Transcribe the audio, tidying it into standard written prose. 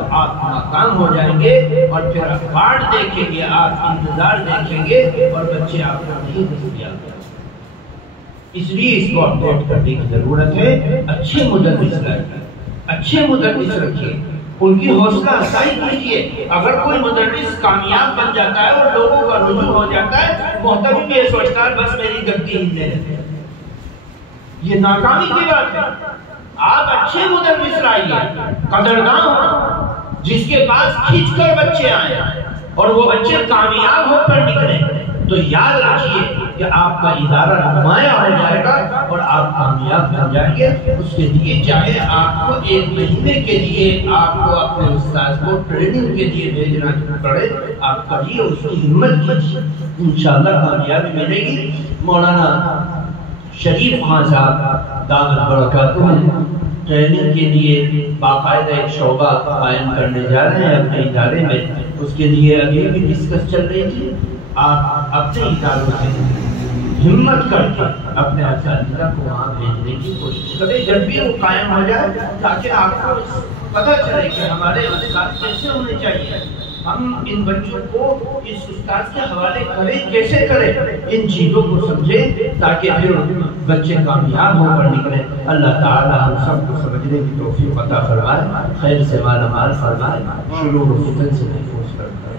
تو آپ ناکام ہو جائیں گے اور پھر اخبار دیکھیں گے، آپ انتظار دیکھیں گے اور بچے آپ کو نہیں دستیاب۔ اس لیے اس کو اپڈیٹ کرنے کی ضرورت ہے۔ اچھے مدرس رکھیے، اچھے مدرس رکھیے، ان کی حوصلہ افزائی کیجیے۔ اگر کوئی مدرس کامیاب بن جاتا ہے اور لوگوں کا رجوع ہو جاتا ہے، محتمل یہ سوچتا ہے بس میری گدی ہلنے لگے، یہ ناکامی کی بات ہے۔ آپ اچھے مدرس لائیے، قدردان ہو، جس کے پاس کھینچ کر بچے آئیں اور وہ بچے کامیاب ہو کر نکلے، تو یاد رکھیے کہ آپ کا ادارہ نمایاں ہو جائے گا اور آپ کامیاب بن جائیں گے۔ اس کے لیے چاہے آپ کو 1 مہینے کے لیے آپ کو اپنے استاد کو ٹریننگ کے لیے بھیجنا پڑے، آپ کریے، اس کی ہمت کیجیے، انشاءاللہ کامیابی ملے گی۔ مولانا شریف خان صاحب دامت برکاتہ ٹریننگ کے لیے باقاعدہ ایک شعبہ قائم کرنے جا رہے ہیں اپنے ادارے میں۔ اس کے لیے ابھی بھی ڈسکس چل رہی تھی۔ آپ اپنے اداروں سے ہمت کر کے اپنے اساتذہ کو وہاں بھیجنے کی کوشش کریں جب بھی وہ قائم ہو جائے، تاکہ آپ کو پتہ چلے کہ ہمارے استاد کیسے ہونے چاہیے، ہم ان بچوں کو اس استاد کے حوالے کریں، کیسے کریں، ان چیزوں کو سمجھیں تاکہ پھر بچے کامیاب ہو کر نکلیں۔ اللہ تعالی ہم سب کو سمجھنے کی توفیق عطا فرمائے، خیر سے مالا مال فرمائے، شرور و فتن سے محفوظ فرمائے۔